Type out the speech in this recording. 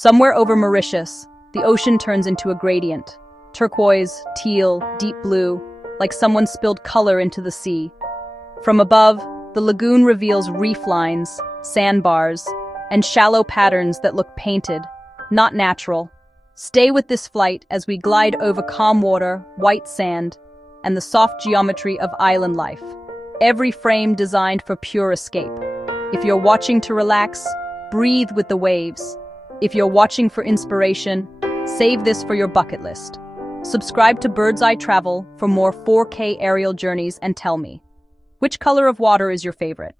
Somewhere over Mauritius, the ocean turns into a gradient. Turquoise, teal, deep blue, like someone spilled color into the sea. From above, the lagoon reveals reef lines, sandbars, and shallow patterns that look painted, not natural. Stay with this flight as we glide over calm water, white sand, and the soft geometry of island life. Every frame designed for pure escape. If you're watching to relax, breathe with the waves. If you're watching for inspiration, save this for your bucket list. Subscribe to Bird's Eye Travel for more 4K aerial journeys and tell me, which color of water is your favorite?